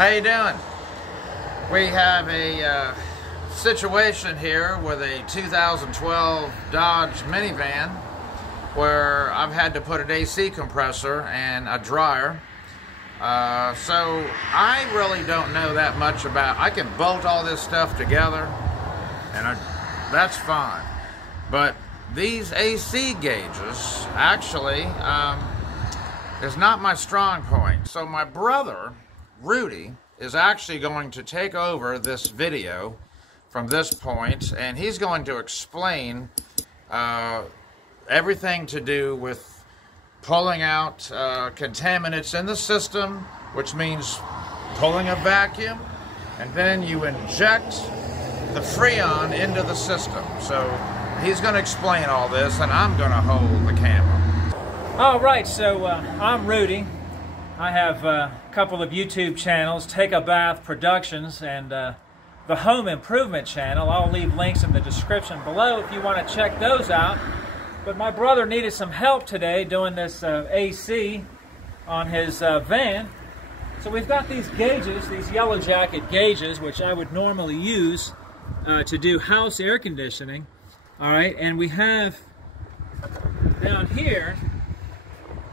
How you doing? We have a situation here with a 2012 Dodge Minivan where I've had to put an AC compressor and a dryer. So I really don't know that much about. I can bolt all this stuff together and that's fine. But these AC gauges actually is not my strong point. So my brother, Rudy, is actually going to take over this video from this point, and he's going to explain everything to do with pulling out contaminants in the system, which means pulling a vacuum, and then you inject the Freon into the system. So he's going to explain all this, and I'm going to hold the camera. All right, so I'm Rudy. I have a couple of YouTube channels, Take a Bath Productions and the Home Improvement channel. I'll leave links in the description below if you want to check those out. But my brother needed some help today doing this AC on his van. So we've got these gauges, these yellow jacket gauges, which I would normally use to do house air conditioning. All right, and we have down here,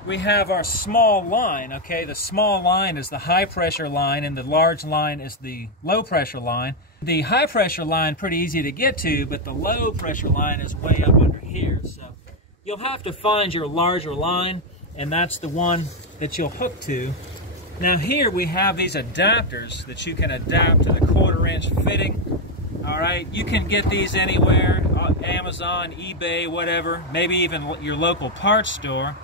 we have our small line, okay? The small line is the high pressure line and the large line is the low pressure line. The high pressure line pretty easy to get to, but the low pressure line is way up under here. So you'll have to find your larger line, and that's the one that you'll hook to. Now here we have these adapters that you can adapt to the 1/4-inch fitting. All right, you can get these anywhere, Amazon, eBay, whatever, maybe even your local parts store.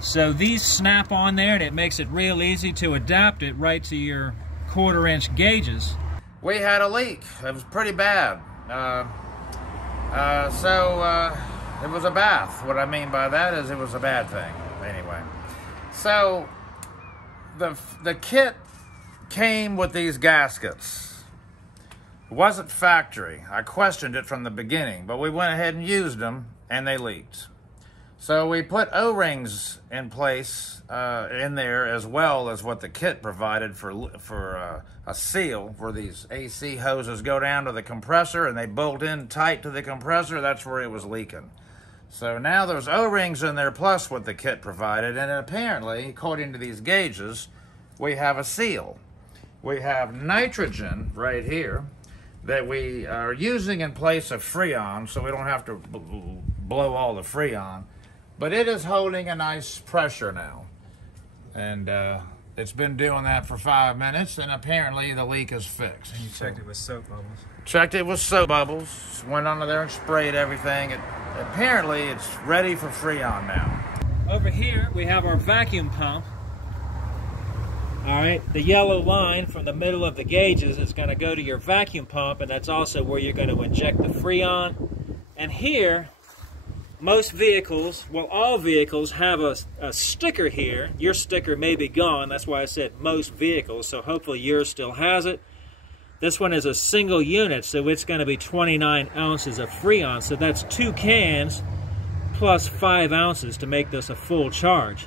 So these snap on there, and it makes it real easy to adapt it right to your 1/4-inch gauges. We had a leak. It was pretty bad. It was a bath. What I mean by that is it was a bad thing. Anyway, so the kit came with these gaskets. It wasn't factory. I questioned it from the beginning, but we went ahead and used them, and they leaked. So we put O-rings in place in there, as well as what the kit provided for a seal where these AC hoses go down to the compressor and they bolt in tight to the compressor. That's where it was leaking. So now there's O-rings in there plus what the kit provided, and apparently, according to these gauges, we have a seal. We have nitrogen right here that we are using in place of Freon, so we don't have to blow all the Freon. But it is holding a nice pressure now. And it's been doing that for 5 minutes, and apparently the leak is fixed. And you checked it with soap bubbles. Checked it with soap bubbles. Went under there and sprayed everything. Apparently it's ready for Freon now. Over here we have our vacuum pump. All right, the yellow line from the middle of the gauges is going to go to your vacuum pump, and that's also where you're going to inject the Freon. And here, most vehicles, well, all vehicles have a sticker here. Your sticker may be gone. That's why I said most vehicles, so hopefully yours still has it. This one is a single unit, so it's going to be 29 ounces of Freon. So that's 2 cans plus 5 ounces to make this a full charge.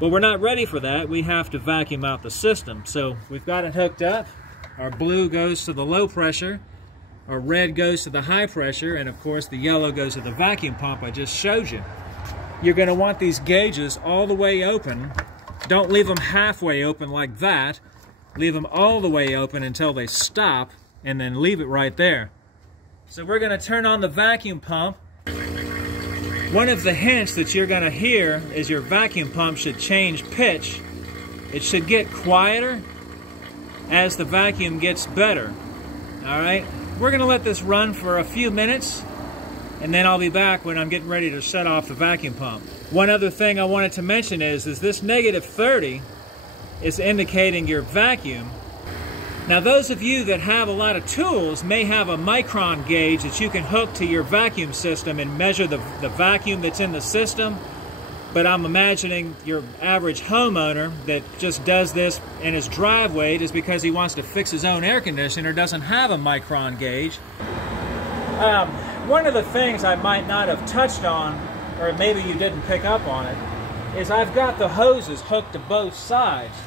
But we're not ready for that. We have to vacuum out the system. So we've got it hooked up. Our blue goes to the low pressure. Our red goes to the high pressure, and of course the yellow goes to the vacuum pump I just showed you. You're going to want these gauges all the way open. Don't leave them halfway open like that. Leave them all the way open until they stop, and then leave it right there. So we're going to turn on the vacuum pump. One of the hints that you're going to hear is your vacuum pump should change pitch. It should get quieter as the vacuum gets better. All right? We're going to let this run for a few minutes, and then I'll be back when I'm getting ready to shut off the vacuum pump. One other thing I wanted to mention is this -30 is indicating your vacuum. Now those of you that have a lot of tools may have a micron gauge that you can hook to your vacuum system and measure the vacuum that's in the system. But I'm imagining your average homeowner that just does this in his driveway just because he wants to fix his own air conditioner doesn't have a micron gauge. One of the things I might not have touched on, or maybe you didn't pick up on it, is I've got the hoses hooked to both sides.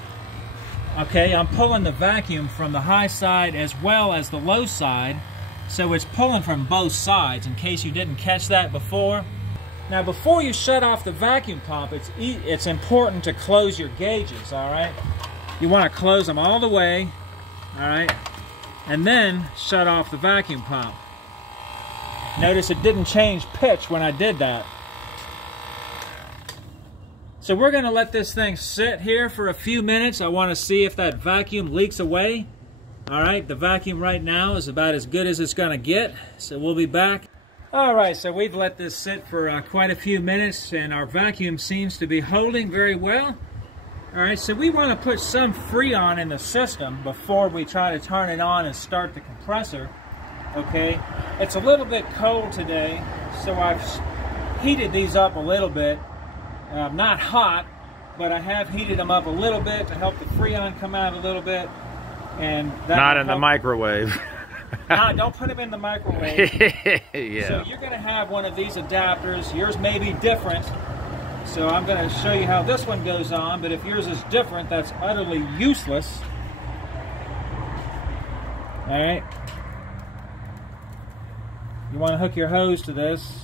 Okay, I'm pulling the vacuum from the high side as well as the low side, so it's pulling from both sides, in case you didn't catch that before. Now, before you shut off the vacuum pump, it's important to close your gauges, all right? You want to close them all the way, all right? And then shut off the vacuum pump. Notice it didn't change pitch when I did that. So we're going to let this thing sit here for a few minutes. I want to see if that vacuum leaks away. All right, the vacuum right now is about as good as it's going to get, so we'll be back. All right, so we've let this sit for quite a few minutes, and our vacuum seems to be holding very well. All right, so we want to put some Freon in the system before we try to turn it on and start the compressor. Okay, it's a little bit cold today, so I've heated these up a little bit. Not hot, but I have heated them up a little bit to help the Freon come out a little bit. And not in the microwave. No, don't put them in the microwave. Yeah. So you're going to have one of these adapters. Yours may be different. So I'm going to show you how this one goes on, but if yours is different, that's utterly useless. All right. You want to hook your hose to this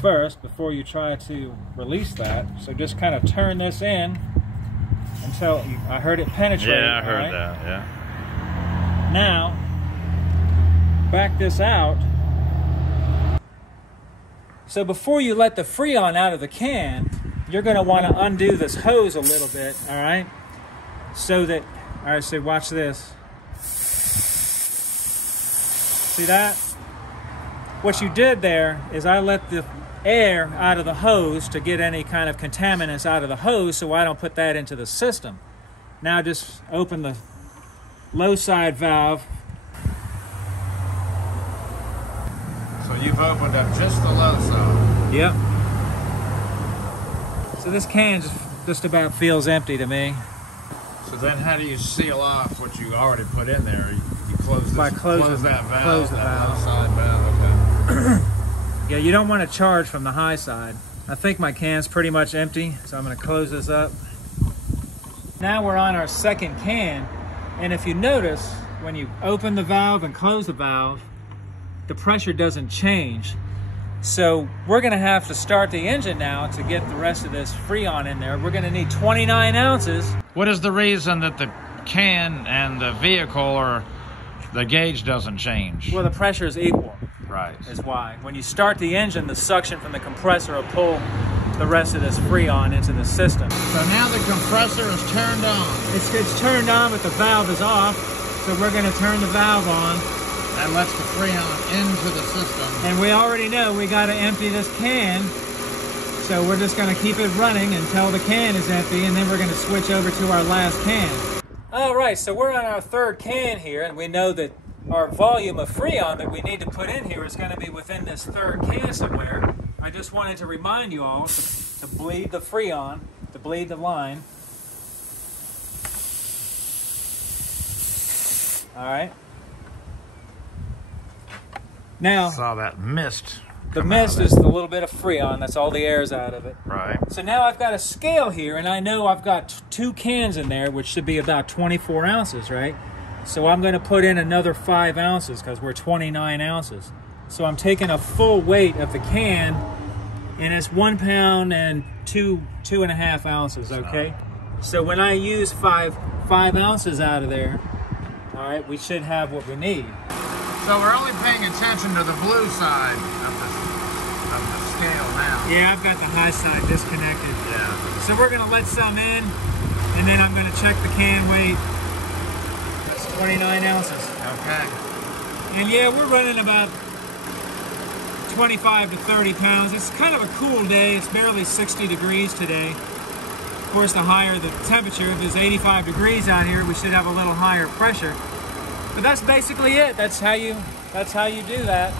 first before you try to release that. So just kind of turn this in until I heard it penetrate. Yeah, I heard that, yeah. Now, back this out. So before you let the Freon out of the can, you're going to want to undo this hose a little bit, all right? So that, all right, so watch this. See that? What you did there is I let the air out of the hose to get any kind of contaminants out of the hose, so I don't put that into the system. Now just open the low side valve. So you've opened up just the low side. Yep. So this can just about feels empty to me. So then how do you seal off what you already put in there? You close this, By close that valve, close the valve. low side valve, okay. Yeah, you don't want to charge from the high side. I think my can's pretty much empty, so I'm going to close this up. Now we're on our second can, and if you notice, when you open the valve and close the valve, the pressure doesn't change. So we're going to have to start the engine now to get the rest of this Freon in there. We're going to need 29 ounces. What is the reason that the can and the vehicle or the gauge doesn't change? Well, the pressure is equal. Right. Is why. When you start the engine, the suction from the compressor will pull the rest of this Freon into the system. So now the compressor is turned on. It's turned on, but the valve is off. So we're going to turn the valve on. That lets the Freon into the system. And we already know we got to empty this can. So we're just going to keep it running until the can is empty, and then we're going to switch over to our last can. All right, so we're on our third can here, and we know that our volume of Freon that we need to put in here is going to be within this third can somewhere. I just wanted to remind you all to bleed the Freon, to bleed the line. All right. Now, saw that mist. The mist is a little bit of Freon. That's all the air's out of it. Right. So now I've got a scale here, and I know I've got 2 cans in there, which should be about 24 ounces, right? So I'm going to put in another 5 ounces because we're 29 ounces. So I'm taking a full weight of the can, and it's 1 pound and 2.5 ounces, okay? So when I use 5 ounces out of there, all right, we should have what we need. So we're only paying attention to the blue side of the scale now. Yeah, I've got the high side disconnected. Yeah. So we're going to let some in, and then I'm going to check the can weight. That's 29 ounces. Okay. And yeah, we're running about 25 to 30 pounds. It's kind of a cool day. It's barely 60 degrees today. Of course, the higher the temperature, if it's 85 degrees out here, we should have a little higher pressure. But that's basically it. That's how you do that.